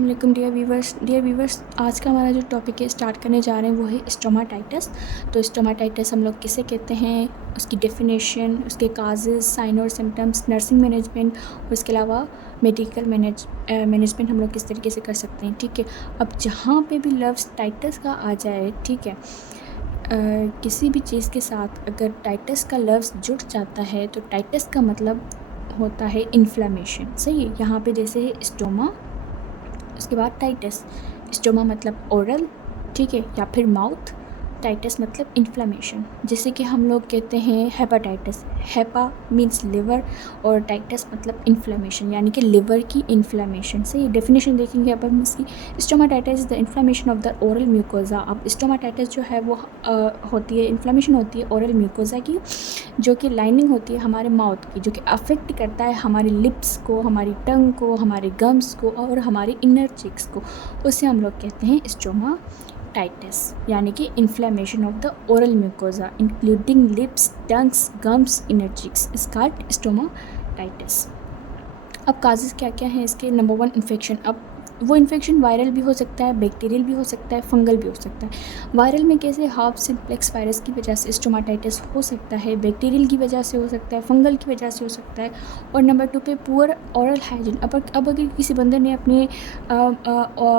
अस्सलाम वालेकुम dear viewers, आज का हमारा जो टॉपिक है स्टार्ट करने जा रहे हैं वो है स्टोमाटाइटिस। तो स्टोमाटाइटिस हम लोग किसे कहते हैं, उसकी डेफिनेशन, उसके काजेज़, साइन और सिम्टम्स, नर्सिंग मैनेजमेंट और इसके अलावा मेडिकल मैनेजमेंट हम लोग किस तरीके से कर सकते हैं। ठीक है, अब जहाँ पे भी लफ्ज़ टाइटस का आ जाए, ठीक है, किसी भी चीज़ के साथ अगर टाइटस का लफ्ज़ जुड़ जाता है तो टाइटस का मतलब होता है इन्फ्लेमेशन। सही है, यहाँ पे जैसे है स्टोमा, उसके बाद टाइटस। स्टोमा मतलब ओरल, ठीक है, या फिर माउथ। टाइटस मतलब इन्फ्लेमेशन, जैसे कि हम लोग कहते हैं हेपाटाइटिस। हेपा मीन्स लिवर और टाइटस मतलब इन्फ्लेमेशन, यानी कि लिवर की इन्फ्लेमेशन। से ये डेफिनेशन देखेंगे अपन इसकी। Stomatitis is the inflammation of the oral mucosa. अब स्टोमाटाइटिस जो है वो होती है, इन्फ्लेमेशन होती है ओरल म्यूकोजा की, जो कि लाइनिंग होती है हमारे माउथ की, जो कि अफेक्ट करता है हमारी लिप्स को, हमारी टंग को, हमारे गम्स को और हमारे इनर चीक्स को। उसे हम लोग कहते हैं स्टोमाटाइटिस, यानी कि inflammation of the oral mucosa including lips, tongues, gums, inner cheeks is called stomatitis. अब काजेज़ क्या क्या हैं इसके। Number 1, infection. अब वो इन्फेक्शन वायरल भी हो सकता है, बैक्टीरियल भी हो सकता है, फंगल भी हो सकता है। वायरल में कैसे हर्पस सिम्प्लेक्स वायरस की वजह से स्टोमाटाइटिस हो सकता है, बैक्टीरियल की वजह से हो सकता है, फंगल की वजह से हो सकता है। और नंबर 2 पे पुअर ओरल हाइजीन। अब अगर किसी बंदे ने अपने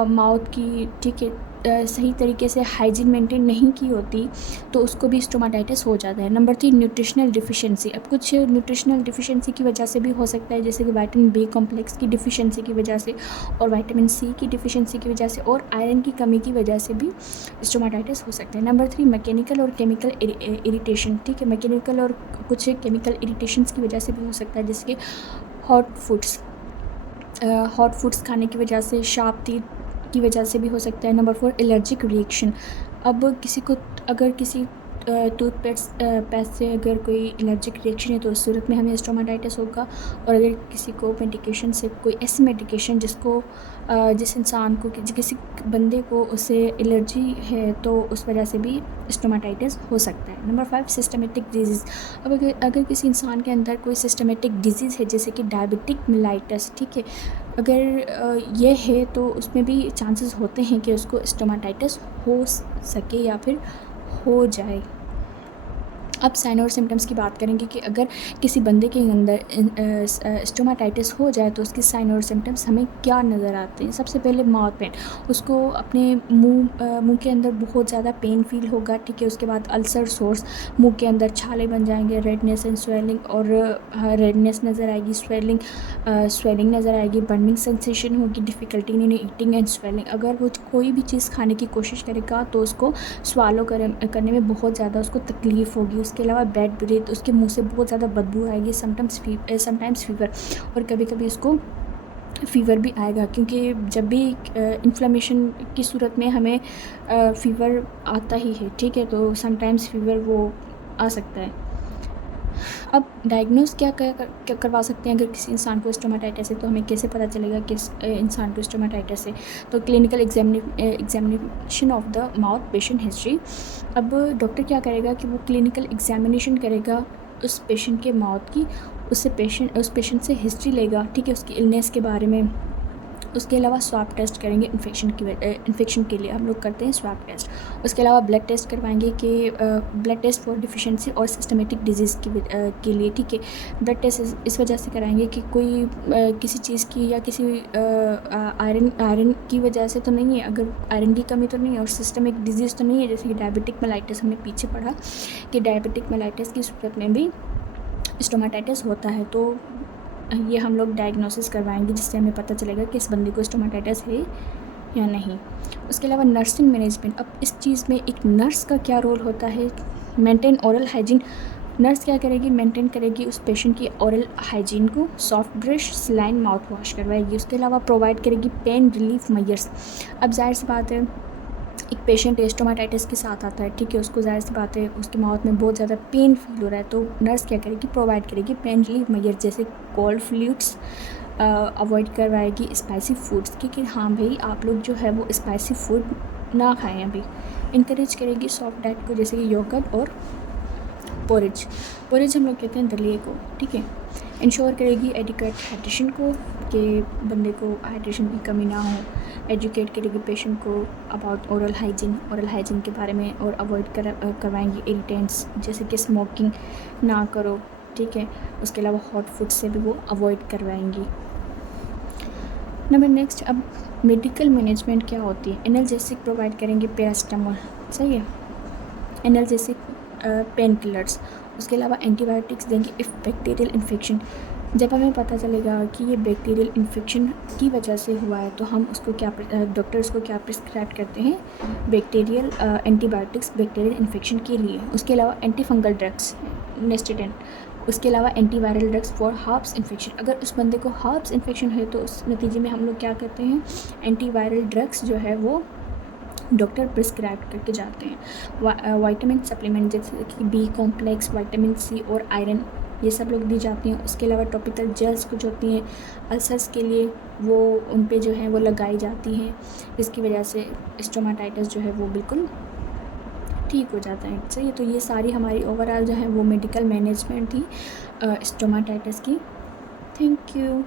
माउथ की, ठीक है, सही तरीके से हाइजीन मेंटेन नहीं की होती तो उसको भी स्टोमाटाइटिस हो जाता है। Number 3, nutritional deficiency. अब कुछ न्यूट्रिशनल डिफिशिएंसी की वजह से भी हो सकता है, जैसे कि विटामिन बी कॉम्प्लेक्स की डिफिशिएंसी की वजह से और विटामिन सी की डिफिशिएंसी की वजह से और आयरन की कमी की वजह से भी स्टोमाटाइटिस हो सकता है। नंबर 3, मैकेनिकल और केमिकल इरिटेशन। ठीक है, मैकेनिकल और कुछ केमिकल इरिटेशंस की वजह से भी हो सकता है, जैसे कि हॉट फूड्स खाने की वजह से, शार्प टीथ की वजह से भी हो सकता है। Number 4, allergic reaction. अब किसी को अगर किसी पेस्ट से अगर कोई एलर्जिक रिएक्शन है तो उस सूरत में हमें स्टोमाटाइटिस होगा। और अगर किसी को मेडिकेशन से, कोई ऐसी मेडिकेशन जिस इंसान को, किसी बंदे को उससे एलर्जी है तो उस वजह से भी स्टोमाटाइटिस हो सकता है। Number 5, systematic disease. अब अगर किसी इंसान के अंदर कोई सिस्टमेटिक डिजीज़ है, जैसे कि डायबिटिक मेलाइटस, ठीक है, अगर ये है तो उसमें भी चांसेस होते हैं कि उसको स्टोमाटाइटिस हो सके या फिर हो जाए। अब साइन और सिम्टम्स की बात करेंगे कि अगर किसी बंदे के अंदर स्टोमाटाइटिस हो जाए तो उसके साइन और सिम्टम्स हमें क्या नज़र आते हैं। सबसे पहले माउथ पेन, उसको अपने मुंह के अंदर बहुत ज़्यादा पेन फील होगा, ठीक है। उसके बाद अल्सर सोर्स, मुंह के अंदर छाले बन जाएंगे, रेडनेस एंड स्वेलिंग, और रेडनेस नज़र आएगी, स्वेलिंग नज़र आएगी, बर्निंग सेंसेशन होगी, difficulty in eating and swelling. अगर वो कोई भी चीज़ खाने की कोशिश करेगा तो उसको स्वालो करने में बहुत ज़्यादा उसको तकलीफ़ होगी। उसके अलावा बैड ब्रीथ, उसके मुंह से बहुत ज़्यादा बदबू आएगी, समटाइम्स फीवर, और कभी कभी उसको फ़ीवर भी आएगा, क्योंकि जब भी इन्फ्लेमेशन की सूरत में हमें फ़ीवर आता ही है, ठीक है, तो समटाइम्स फ़ीवर वो आ सकता है। अब डायग्नोस क्या करवा सकते हैं अगर किसी इंसान को स्टोमाटाइटिस है, तो हमें कैसे पता चलेगा कि इंसान को स्टोमाटाइटिस है। तो clinical examination of the mouth, patient history. अब डॉक्टर क्या करेगा कि वो क्लिनिकल एग्जामिनेशन करेगा उस पेशेंट के माउथ की, उस पेशेंट से हिस्ट्री लेगा, ठीक है, उसकी इलनेस के बारे में। उसके अलावा स्वाब टेस्ट करेंगे, इन्फेक्शन के लिए हम लोग करते हैं स्वाब टेस्ट। उसके अलावा ब्लड टेस्ट करवाएंगे कि ब्लड टेस्ट फॉर डिफिशिएंसी और सिस्टमेटिक डिजीज़ के लिए, ठीक है। ब्लड टेस्ट इस वजह से कराएंगे कि कोई किसी चीज़ की या किसी आयरन की वजह से तो नहीं है, अगर आयरन की कमी तो नहीं है और सिस्टमिक डिजीज़ तो नहीं है, जैसे कि डायबिटिक मेलाइटिस। हमने पीछे पढ़ा कि डायबिटिक मेलाइटिस की सूरत में भी स्टोमाटाइटिस होता है, तो ये हम लोग डायग्नोसिस करवाएंगे, जिससे हमें पता चलेगा कि इस बंदे को स्टोमाटाइटिस है या नहीं। उसके अलावा नर्सिंग मैनेजमेंट। अब इस चीज़ में एक नर्स का क्या रोल होता है। Maintain oral hygiene. नर्स क्या करेगी, मेंटेन करेगी उस पेशेंट की ओरल हाइजीन को, soft brush, saline, mouth wash करवाएगी। उसके अलावा प्रोवाइड करेगी पेन रिलीफ मेजर्स। अब जाहिर सी बात है, एक पेशेंट स्टोमाटाइटिस के साथ आता है, ठीक है, उसको जाहिर सी बात है उसके माउथ में बहुत ज़्यादा पेन फील हो रहा है, तो नर्स क्या करेगी, प्रोवाइड करेगी पेन रिलीफ मेजर, जैसे कोल्ड फ्लूइड्स अवॉइड करवाएगी, स्पाइसी फूड्स, क्योंकि हाँ भाई आप लोग जो है वो स्पाइसी फूड ना खाएं अभी। इंकरेज करेगी सॉफ्ट डाइट को, जैसे कि योगर्ट और पोरिज हम लोग कहते हैं दलिए को, ठीक है। इंश्योर करेगी एडिक्वेट हाइड्रेशन को, कि बंदे को हाइड्रेशन की कमी ना हो। एजुकेट करेगी पेशेंट को अबाउट ओरल हाइजीन के बारे में, और अवॉइड करवाएंगी इरिटेंट्स, जैसे कि स्मोकिंग ना करो, ठीक है। उसके अलावा हॉट फूड से भी वो अवॉइड करवाएंगी। नंबर नेक्स्ट, अब मेडिकल मैनेजमेंट क्या होती है। एनाल्जेसिक प्रोवाइड करेंगे, पैरास्टामोल, सही है, एनाल्जेसिक पेन किलर्स। उसके अलावा एंटीबायोटिक्स देंगे इफ़ बैक्टीरियल इन्फेक्शन, जब हमें पता चलेगा कि ये बैक्टीरियल इन्फेक्शन की वजह से हुआ है तो हम उसको क्या डॉक्टर्स को क्या प्रिस्क्राइब करते हैं, बैक्टीरियल एंटीबायोटिक्स बैक्टीरियल इन्फेक्शन के लिए। उसके अलावा एंटी फंगल ड्रग्स, नेस्टेडेंट। उसके अलावा antiviral drugs for herbs infection, अगर उस बंदे को हर्ब्स इन्फेक्शन है तो उस नतीजे में हम लोग क्या करते हैं, एंटीवायरल ड्रग्स जो है वो डॉक्टर प्रिस्क्राइब करके जाते हैं। वाइटामिन सप्लीमेंट जैसे कि बी कॉम्प्लेक्स, विटामिन सी और आयरन, ये सब लोग दी जाती हैं। उसके अलावा टॉपिकल जेल्स कुछ होती हैं अल्सर्स के लिए, वो उन पे जो है वो लगाई जाती हैं, जिसकी वजह से स्टोमाटाइटिस जो है वो बिल्कुल ठीक हो जाता है, सही है। तो ये सारी हमारी ओवरऑल जो है वो मेडिकल मैनेजमेंट थी स्टोमाटाइटिस की। Thank you.